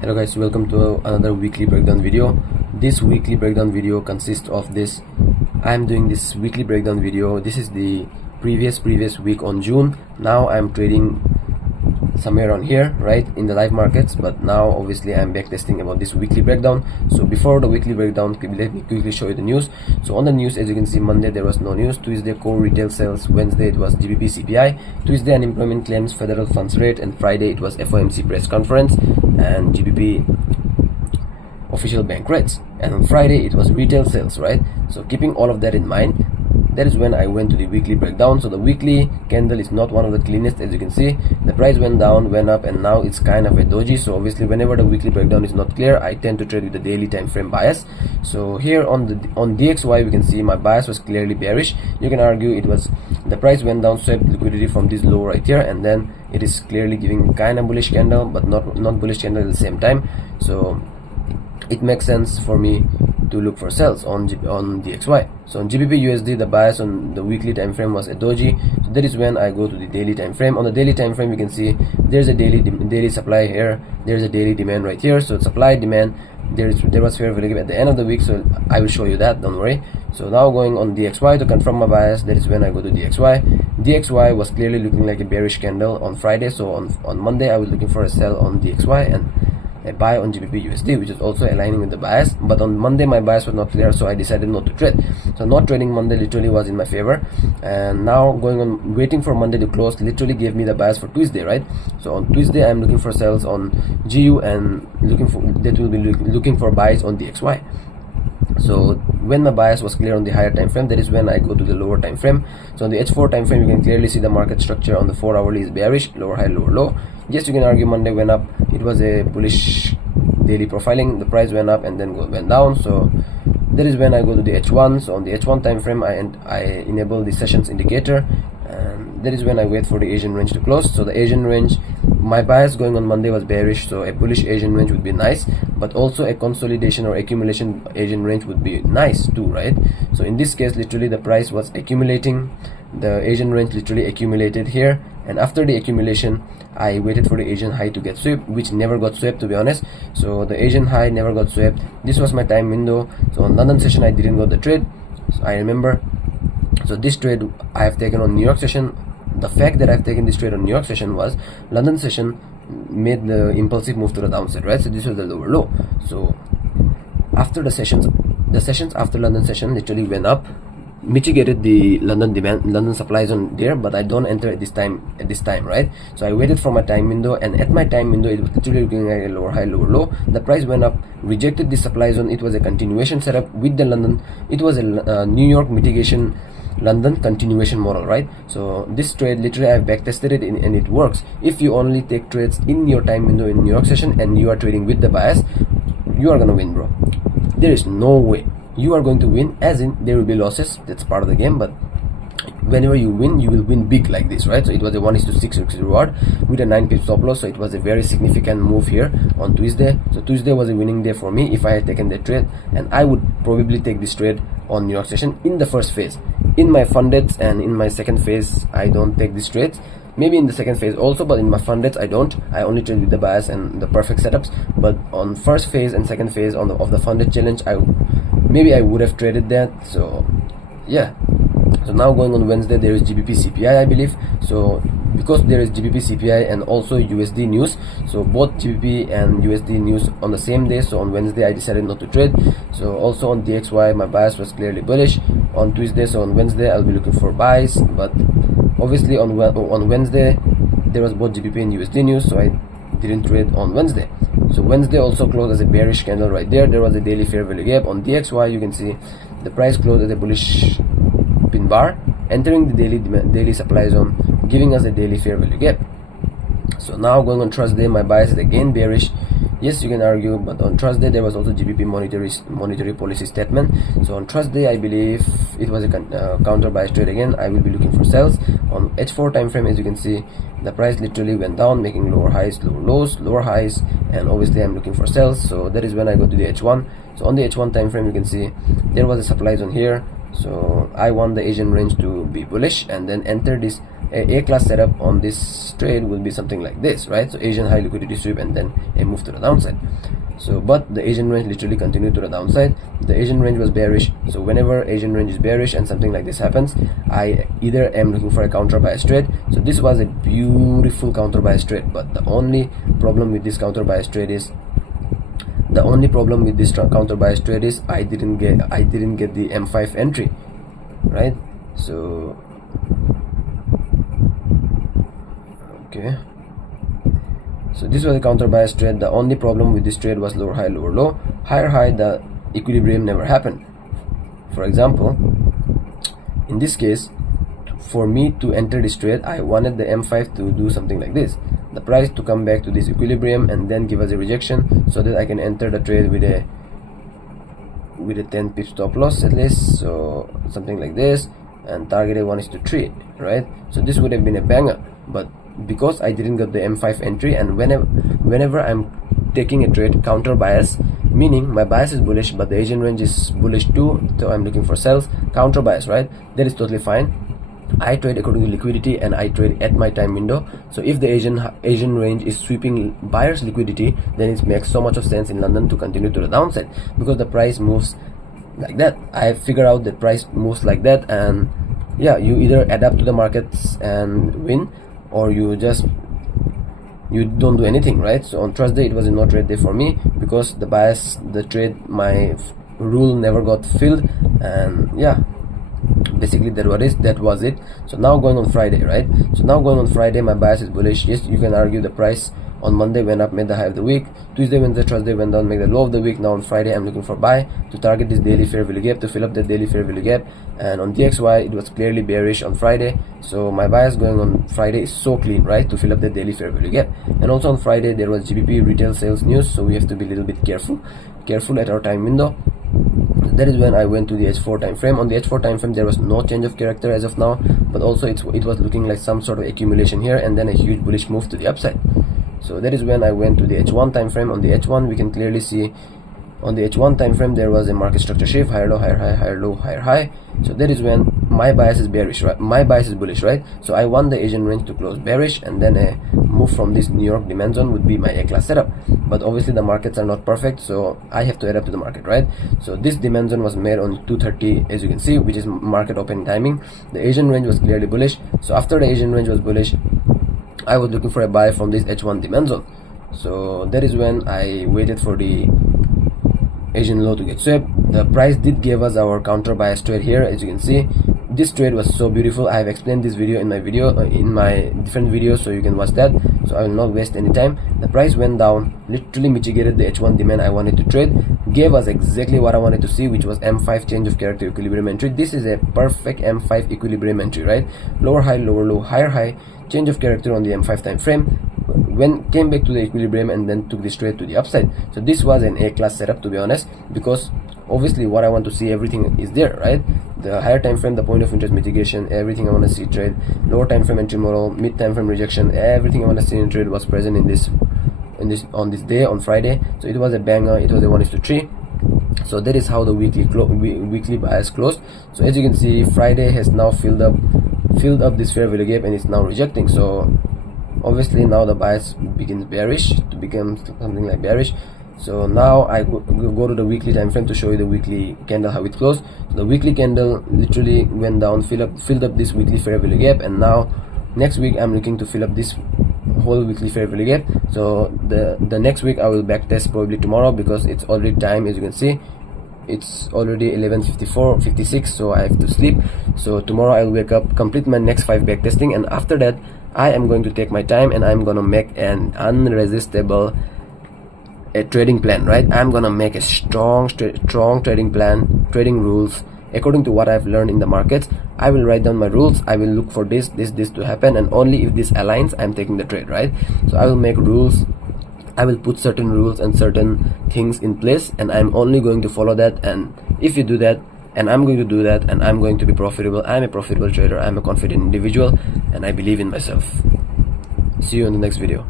Hello guys, welcome to another weekly breakdown video. This weekly breakdown video consists of this. I'm doing this weekly breakdown video. This is the previous week on June. Now I'm trading somewhere on here, right, in the live markets, but now obviously I'm back testing about this weekly breakdown. So before the weekly breakdown, let me quickly show you the news. So on the news, as you can see, Monday there was no news, Tuesday core retail sales, Wednesday it was GBP CPI, Tuesday unemployment claims, federal funds rate, and Friday it was FOMC press conference and GBP official bank rates, and on Friday it was retail sales, right? So keeping all of that in mind, that is when I went to the weekly breakdown. So the weekly candle is not one of the cleanest. As you can see, the price went down, went up, and now it's kind of a doji. So obviously whenever the weekly breakdown is not clear, I tend to trade with the daily time frame bias. So here on DXY we can see my bias was clearly bearish. You can argue it was the price went down, swept liquidity from this low right here, and then it is clearly giving kind of bullish candle, but not bullish candle at the same time. So it makes sense for me to look for sales on DXY. So on GBP USD, the bias on the weekly time frame was a doji. So that is when I go to the daily time frame. On the daily time frame, you can see there's a daily supply here, there's a daily demand right here. So supply demand, there was fair value at the end of the week, so I will show you that, don't worry. So now going on DXY to confirm my bias, that is when I go to DXY. DXY was clearly looking like a bearish candle on Friday, so on Monday I was looking for a sell on DXY and a buy on GBP USD, which is also aligning with the bias. But on Monday my bias was not clear, so I decided not to trade. So not trading Monday literally was in my favor, and now going on waiting for Monday to close literally gave me the bias for Tuesday, right? So on Tuesday I'm looking for sales on GU and looking for buys on DXY. So when my bias was clear on the higher time frame, that is when I go to the lower time frame. So on the H4 time frame, you can clearly see the market structure on the 4 hourly is bearish, lower high, lower low. Yes, you can argue Monday went up, it was a bullish daily profiling, the price went up and then went down. So that is when I go to the H1. So on the H1 time frame, I enable the sessions indicator, and that is when I wait for the Asian range to close. So the Asian range, my bias going on Monday was bearish, so a bullish Asian range would be nice, but also a consolidation or accumulation Asian range would be nice too, right? So in this case, literally the price was accumulating, the Asian range literally accumulated here, and after the accumulation I waited for the Asian high to get swept, which never got swept, to be honest. So the Asian high never got swept. This was my time window. So on London session I didn't got the trade, so I remember. So this trade I have taken on New York session. The fact that I've taken this trade on New York session was London session made the impulsive move to the downside, right? So this was the lower low. So after the sessions after London session literally went up, mitigated the London supply zone there, but I don't enter at this time, right? So I waited for my time window, and at my time window it was literally looking at a lower high, lower low. The price went up, rejected the supply zone. It was a continuation setup with the London. It was a New York mitigation, London continuation model, right? So this trade literally I've back tested it and it works. If you only take trades in your time window in New York session and you are trading with the bias, you are gonna win, bro. There is no way you are going to win, as in there will be losses, that's part of the game, but whenever you win, you will win big like this, right? So it was a 1:6 reward with a 9 pip stop loss. So it was a very significant move here on Tuesday. So Tuesday was a winning day for me if I had taken that trade, and I would probably take this trade on New York session in the first phase. In my fundeds and in my second phase, I don't take these trades. Maybe in the second phase also, but in my fundeds I don't. I only trade with the bias and the perfect setups. But on first phase and second phase of the funded challenge, maybe I would have traded that. So yeah. So now going on Wednesday, there is GBP CPI, I believe. So because there is GBP CPI and also USD news, so both GBP and USD news on the same day. So on Wednesday I decided not to trade. So also on DXY my bias was clearly bullish on Tuesday. So on Wednesday I'll be looking for buys, but obviously on Wednesday there was both GBP and USD news, so I didn't trade on Wednesday. So Wednesday also closed as a bearish candle right there. There was a daily fair value gap. On DXY you can see the price closed as a bullish pin bar, entering the daily supply zone, giving us a daily fair value gap. So now going on Thursday, my bias is again bearish. Yes, you can argue, but on Thursday there was also GBP monetary policy statement. So on Thursday I believe it was a counter bias trade again. I will be looking for sales on H4 time frame. As you can see, the price literally went down, making lower highs, lower lows, lower highs, and obviously I'm looking for sales. So that is when I go to the H1. So on the H1 time frame, you can see there was a supply zone here. So I want the Asian range to be bullish, and then enter this A class setup on this trade will be something like this, right? So Asian high liquidity sweep and then a move to the downside. So but the Asian range literally continued to the downside. The Asian range was bearish, so whenever Asian range is bearish and something like this happens, I either am looking for a counter bias trade. So this was a beautiful counter bias trade, but the only problem with this counter bias trade is I didn't get the M5 entry, right? So okay, so this was a counter bias trade. The only problem with this trade was lower high, lower low, higher high. The equilibrium never happened. For example, in this case, for me to enter this trade, I wanted the M5 to do something like this, the price to come back to this equilibrium and then give us a rejection, so that I can enter the trade with a 10 pip stop loss at least, so something like this, and target A1 is to 3, right? So this would have been a banger, but because I didn't get the M5 entry, and whenever I'm taking a trade counter bias, meaning my bias is bullish but the Asian range is bullish too, so I'm looking for sells, counter bias, right? That is totally fine. I trade according to liquidity and I trade at my time window. So if the Asian range is sweeping buyers liquidity, then it makes so much of sense in London to continue to the downside, because the price moves like that. I figure out that price moves like that, and yeah, you either adapt to the markets and win, or you don't do anything, right? So on Thursday it was a no trade day for me, because the trade, my rule never got filled, and yeah, basically that was it. So now going on Friday, right? So now going on Friday, my bias is bullish. Yes, you can argue the price on Monday went up, made the high of the week. Tuesday, Wednesday, Thursday went down, make the low of the week. Now on Friday, I'm looking for buy to target this daily fair value gap, to fill up the daily fair value gap. And on DXY, it was clearly bearish on Friday. So my bias going on Friday is so clean, right? To fill up the daily fair value gap. And also on Friday, there was GBP retail sales news, so we have to be a little bit careful at our time window. That is when I went to the H4 time frame. On the H4 time frame, there was no change of character as of now, but also it was looking like some sort of accumulation here and then a huge bullish move to the upside. So that is when I went to the H1 time frame. On the H1, we can clearly see on the H1 time frame there was a market structure shift, higher low, higher high, higher low, higher high. So that is when my bias is bearish, right? My bias is bullish, right? So I want the Asian range to close bearish, and then a move from this New York demand zone would be my A class setup. But obviously the markets are not perfect, so I have to adapt to the market, right? So this demand zone was made on 2:30, as you can see, which is market open timing. The Asian range was clearly bullish. So after the Asian range was bullish, I was looking for a buy from this H1 demand zone. So that is when I waited for the Asian low to get swept. The price did give us our counter bias trade here, as you can see. This trade was so beautiful. I have explained this video in my different videos, so you can watch that. So I will not waste any time. The price went down, literally mitigated the H1 demand I wanted to trade, gave us exactly what I wanted to see, which was M5 change of character equilibrium entry. This is a perfect M5 equilibrium entry, right? Lower high, lower low, higher high, change of character on the M5 time frame, when came back to the equilibrium and then took this trade to the upside. So this was an A class setup, to be honest, because obviously what I want to see, everything is there, right? The higher time frame, the point of interest mitigation, everything I want to see trade, lower time frame entry model, mid time frame rejection, everything I want to see in trade was present on this day, on Friday. So it was a banger. It was a 1:3. So that is how the weekly bias closed. So as you can see, Friday has now filled up this fair value gap and it's now rejecting. So obviously now the bias begins bearish, to become something like bearish. So now I go to the weekly time frame to show you the weekly candle, how it closed. So the weekly candle literally went down, filled up this weekly fair value gap, and now next week I'm looking to fill up this whole weekly fair value gap. So the next week I will back test probably tomorrow, because it's already time, as you can see. It's already 11:56, so I have to sleep. So tomorrow I'll wake up, complete my next 5 back testing, and after that I am going to take my time and I'm gonna make an unresistible trading plan, right? I'm gonna make a strong trading plan, trading rules according to what I've learned in the markets. I will write down my rules. I will look for this to happen, and only if this aligns I'm taking the trade, right? So I will make rules. I will put certain rules and certain things in place, and I'm only going to follow that. And if you do that, and I'm going to do that, and I'm going to be profitable. I'm a profitable trader. I'm a confident individual, and I believe in myself. See you in the next video.